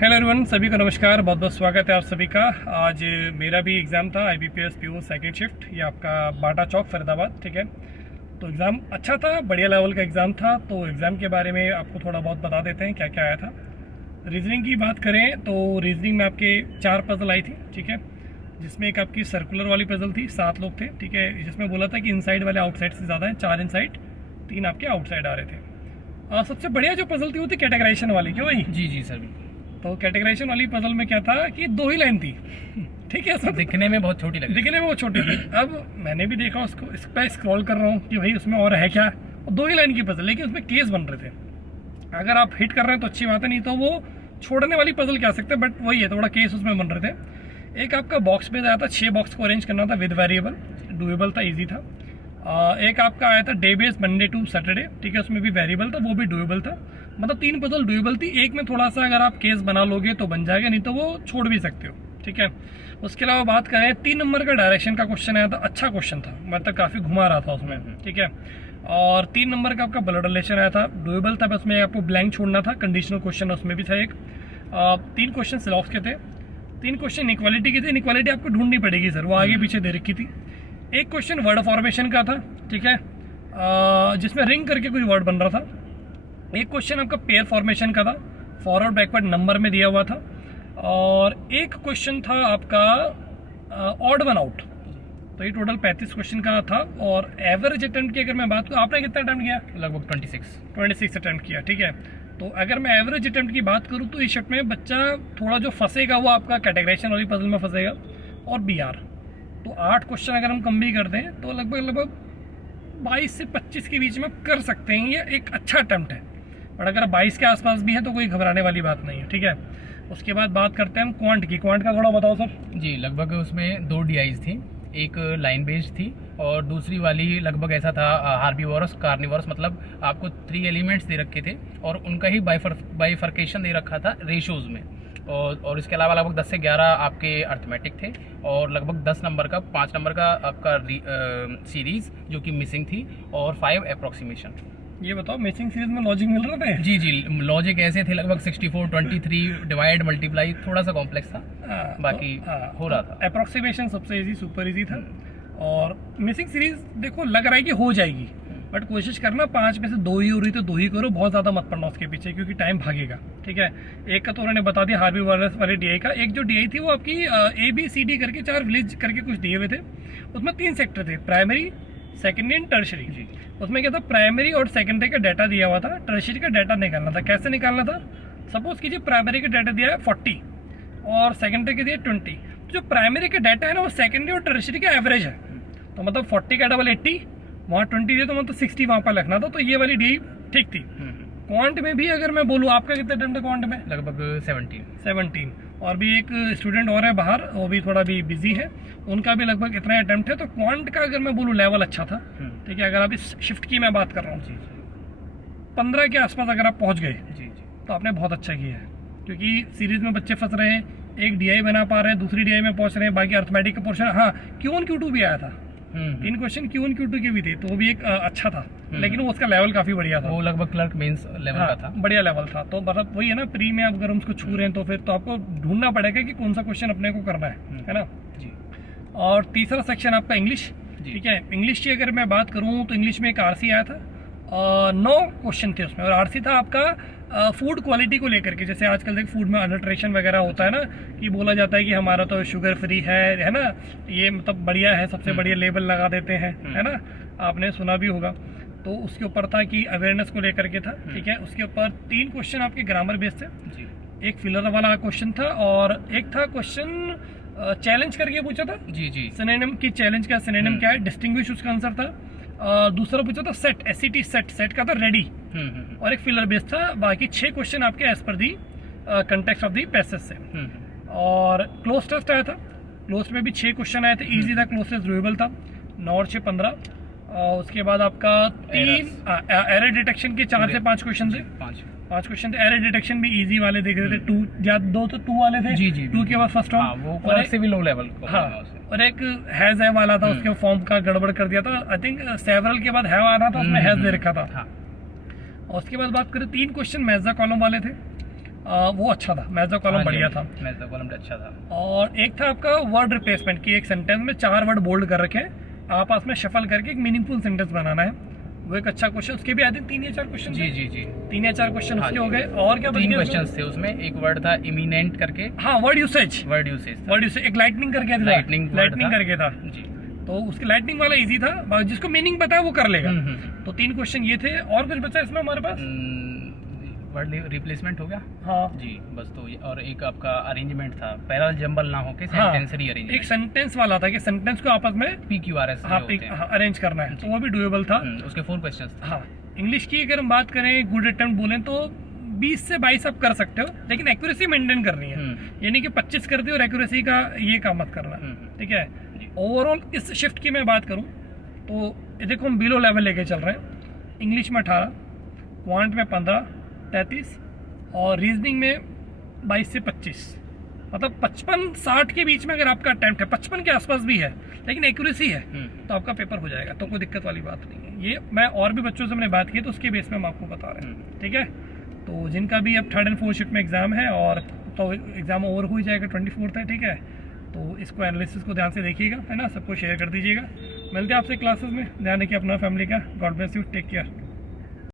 Hello everyone, सभी को नमस्कार। बहुत बहुत स्वागत है आप सभी का। आज मेरा भी एग्ज़ाम था IBPS PO सेकंड शिफ्ट, ये आपका बाटा चौक फरीदाबाद। ठीक है, तो एग्ज़ाम अच्छा था, बढ़िया लेवल का एग्ज़ाम था। तो एग्ज़ाम के बारे में आपको थोड़ा बहुत बता देते हैं क्या क्या आया था। रीजनिंग की बात करें तो रीजनिंग में आपके 4 पजल आई थी। ठीक है, जिसमें एक आपकी सर्कुलर वाली पजल थी, 7 लोग थे। ठीक है, जिसमें बोला था कि इनसाइड वाले आउटसाइड से ज़्यादा हैं, 4 इनसाइड 3 आपके आउटसाइड आ रहे थे। सबसे बढ़िया जो पजल थी वो थी कैटेगराइजेशन वाली। क्यों भाई? जी जी सर। तो कैटेगराइजेशन वाली पजल में क्या था कि 2 ही लाइन थी। ठीक है, सब दिखने में बहुत छोटी लगी। दिखने में वो छोटी थी। अब मैंने भी देखा उसको, इस पर स्क्रॉल कर रहा हूँ कि भाई उसमें और है क्या। 2 ही लाइन की पजल, लेकिन उसमें केस बन रहे थे। अगर आप हिट कर रहे हैं तो अच्छी बात है, नहीं तो वो छोड़ने वाली पजल कह सकते हैं, बट वही है, थोड़ा केस उसमें बन रहे थे। एक आपका बॉक्स बेस आया था, 6 बॉक्स को अरेंज करना था विद वेरिएबल, डुएबल था, ईजी था। एक आपका आया था day base Monday to Saturday. ठीक है, उसमें भी वेरिएबल था, वो भी डुएबल था। मतलब 3 पजल डुएबल थी। एक में थोड़ा सा अगर आप केस बना लोगे तो बन जाएगा, नहीं तो वो छोड़ भी सकते हो। ठीक है, उसके अलावा बात करें 3 नंबर का डायरेक्शन का क्वेश्चन आया था। अच्छा क्वेश्चन था, मतलब काफ़ी घुमा रहा था उसमें। ठीक है, और 3 नंबर का आपका ब्लड रिलेशन आया था, डुएबल था, बस में आपको ब्लैंक छोड़ना था। कंडीशनल क्वेश्चन उसमें भी था एक। 3 क्वेश्चन सिलॉक्स के थे, 3 क्वेश्चन इक्वालिटी के थे। इक्वालिटी आपको ढूंढनी पड़ेगी सर, वो आगे पीछे दे रखी थी। एक क्वेश्चन वर्ड फॉर्मेशन का था। ठीक है, जिसमें रिंग करके कोई वर्ड बन रहा था। एक क्वेश्चन आपका पेयर फॉर्मेशन का था, फॉरवर्ड बैकवर्ड नंबर में दिया हुआ था। और एक क्वेश्चन था आपका ऑड वन आउट। तो ये टोटल 35 क्वेश्चन का था। और एवरेज अटेम्प्ट की अगर मैं बात करूँ, आपने कितना अटेम्प्ट किया? लगभग 26 अटेम्प्ट किया। ठीक है, तो अगर मैं एवरेज अटेम्प्ट की बात करूँ तो इस शिफ्ट में बच्चा थोड़ा जो फंसेगा वो आपका कैटेगराइजेशन वाली पजल में फंसेगा और BR। तो 8 क्वेश्चन अगर हम कम भी कर दें तो लगभग 22 से 25 के बीच में कर सकते हैं। ये एक अच्छा अटेम्प्ट है, और अगर 22 के आसपास भी है तो कोई घबराने वाली बात नहीं है। ठीक है, उसके बाद बात करते हैं हम क्वांट की। क्वांट का थोड़ा बताओ सर। जी, लगभग उसमें 2 DIs थी, एक लाइन बेस्ड थी और दूसरी वाली लगभग ऐसा था हार्बीवोरस कार्निवोरस। मतलब आपको 3 एलिमेंट्स दे रखे थे और उनका ही बाइफर्केशन दे रखा था रेशोज में। और इसके अलावा लगभग 10 से 11 आपके अर्थमेटिक थे और लगभग 10 नंबर का 5 नंबर का आपका सीरीज जो कि मिसिंग थी और 5 अप्रोक्सीमेशन। ये बताओ, मिसिंग सीरीज में लॉजिक मिल रहे थे? जी जी, लॉजिक ऐसे थे लगभग 64, 23 डिवाइड मल्टीप्लाई, थोड़ा सा कॉम्प्लेक्स था। बाकी हो रहा था। अप्रोक्सीमेशन सबसे इजी, सुपर इजी था। और मिसिंग सीरीज देखो लग रहा है कि हो जाएगी, बट कोशिश करना 5 में से 2 ही हो रही तो 2 ही करो, बहुत ज़्यादा मत पड़ना उसके पीछे, क्योंकि टाइम भागेगा। ठीक है, एक का तो उन्होंने बता दिया हार्बीवोरस वाले DI का। एक जो DI थी वो आपकी ABCD करके 4 विलेज करके कुछ दिए हुए थे। उसमें 3 सेक्टर थे, प्राइमरी, सेकेंडरी एंड टर्शरी। उसमें क्या था, प्राइमरी और सेकेंडरी का डाटा दिया हुआ था, टर्शरी का डाटा निकालना था। कैसे निकालना था? सपोज कीजिए प्राइमरी का डाटा दिया है 40 और सेकेंडरी का दिया 20। जो प्राइमरी का डाटा है ना वो सेकेंडरी और टर्शरी का एवरेज है। तो मतलब 40 का डबल 80, वहाँ 20 दिया तो मतलब 60 वहाँ पर लिखना था। तो ये वाली DI ठीक थी। क्वांट में भी अगर मैं बोलूँ, आपका कितना अटेम्प्ट है क्वांट में? लगभग 17। और भी एक स्टूडेंट और है बाहर, वो भी थोड़ा भी बिजी है, उनका भी लगभग इतना अटेम्प्ट है। तो क्वांट का अगर मैं बोलूँ लेवल अच्छा था। ठीक है, अगर आप इस शिफ्ट की मैं बात कर रहा हूँ, 15 के आसपास अगर आप पहुँच गए तो आपने बहुत अच्छा किया है, क्योंकि सीरीज में बच्चे फंस रहे हैं, एक DI बना पा रहे हैं, दूसरी DI में पहुँच रहे हैं, बाकी अर्थमेटिक का पोर्शन। हाँ, Q1 Q2 भी आया था, 3 क्वेश्चन Q1 Q2 के भी थे, तो वो भी एक अच्छा था। लेकिन वो उसका लेवल काफ़ी बढ़िया था, वो लगभग क्लर्क मेंस लेवल का था, बढ़िया लेवल था। तो मतलब वही है ना, प्री में अगर हम उसको छू रहे हैं तो फिर तो आपको ढूंढना पड़ेगा कि कौन सा क्वेश्चन अपने को करना है ना जी। और तीसरा सेक्शन आपका इंग्लिश। ठीक है, इंग्लिश की अगर मैं बात करूँ तो इंग्लिश में एक RC आया था, 9 क्वेश्चन थे उसमें। और RC था आपका फूड क्वालिटी को लेकर के। जैसे आजकल देख फूड में अडल्ट्रेशन वगैरह होता है ना, कि बोला जाता है कि हमारा तो शुगर फ्री है ना, ये मतलब बढ़िया है, सबसे बढ़िया लेबल लगा देते हैं, है ना, आपने सुना भी होगा। तो उसके ऊपर था कि अवेयरनेस को लेकर के था। ठीक है, उसके ऊपर 3 क्वेश्चन आपके ग्रामर बेस्ड थे, एक फिलर वाला क्वेश्चन था और एक था क्वेश्चन चैलेंज करके पूछा था। जी, सिनोनिम की चैलेंज का सिनोनिम क्या है, डिस्टिंग्विश उसका आंसर था। दूसरा पूछा था सेट, SET सेट का था रेडी, और एक फिलर बेस्ड था। बाकी 6 क्वेश्चन आपके as per the context of the passage से। और क्लोज टेस्ट आया था, क्लोज में भी 6 क्वेश्चन आए थे, इजी था, क्लोज टेस्ट डुएबल था, 9 और 6 15। उसके बाद आपका 3 एरर डिटेक्शन के 4 से 5 क्वेश्चन थे, 5 क्वेश्चन थे। एरर डिटेक्शन भी इजी वाले देख रहे थे, 2 या 2 तो 2 वाले थे। जी 2 के बाद फर्स्ट हाँ, वो और से भी लो लेवल। हाँ, और एक हैज है वाला था, उसके फॉर्म का गड़बड़ कर दिया था। आई थिंक सेवरल के बाद हैव आ रहा था, उसमें हैज दे रखा था। और उसके बाद बात करें 3 क्वेश्चन मैजा कॉलम वाले थे, वो अच्छा था, मैथ द कॉलम बढ़िया था। मैथ द कॉलम अच्छा था। और एक था आपका वर्ड रिप्लेसमेंट की, एक सेंटेंस में 4 वर्ड बोल्ड कर रखे हैं, आपस में शफल करके एक मीनिंगफुल सेंटेंस बनाना है, वो एक अच्छा क्वेश्चन। उसके भी आते 3 या 4 क्वेश्चन। जी जी जी, 3 या 4 क्वेश्चन उसके हो गए। और क्या 3 क्वेश्चन थे उसमें। एक वर्ड था इमिनेंट करके, हाँ वर्ड यूसेज, वर्ड यूसेज, एक लाइटनिंग करके था, लाइटनिंग करके था जी। तो उसके लाइटनिंग वाला इजी था, जिसको मीनिंग पता है वो कर लेगा। तो 3 क्वेश्चन ये थे। और कुछ बचा इसमें हमारे पास? वर्ड रिप्लेसमेंट हो गया हाँ जी, बस। तो और एक आपका अरेंजमेंट था, पैरल जंबल ना हो के सेंटेंस रीअरेंजमेंट। एक सेंटेंस वाला था कि सेंटेंस को आपस में PQRS अरेंज करना है, तो वो भी डुएबल था। उसके 4 क्वेश्चंस थे। हाँ, इंग्लिश की अगर हम बात करें, गुड अटेम्प्ट बोलें तो 20 से 22 आप कर सकते हो, लेकिन एक्यूरेसी मेंटेन करनी है। यानी कि 25 कर दियो और एक्यूरेसी का ये काम मत करना, ठीक है। ओवरऑल इस शिफ्ट की मैं बात करूं तो ये देखो हम बिलो लेवल लेके चल रहे हैं। इंग्लिश में 18, क्वांट में 15, 33 और रीजनिंग में 22 से 25, मतलब 55-60 के बीच में अगर आपका अटेम्प्ट है, 55 के आसपास भी है लेकिन एक्यूरेसी है, तो आपका पेपर हो जाएगा, तो कोई दिक्कत वाली बात नहीं है। ये मैं और भी बच्चों से मैंने बात की तो उसके बेस में हम आपको बता रहे हैं, ठीक है। तो जिनका भी अब 3rd और 4th शिफ्ट में एग्जाम है, और तो एग्जाम ओवर हो ही जाएगा, 24 है, ठीक है। तो इसको एनालिसिस को ध्यान से देखिएगा, है ना, सबको शेयर कर दीजिएगा। मिलते हैं आपसे क्लासेस में, ध्यान रखिए अपना, फैमिली का। God bless you, take care.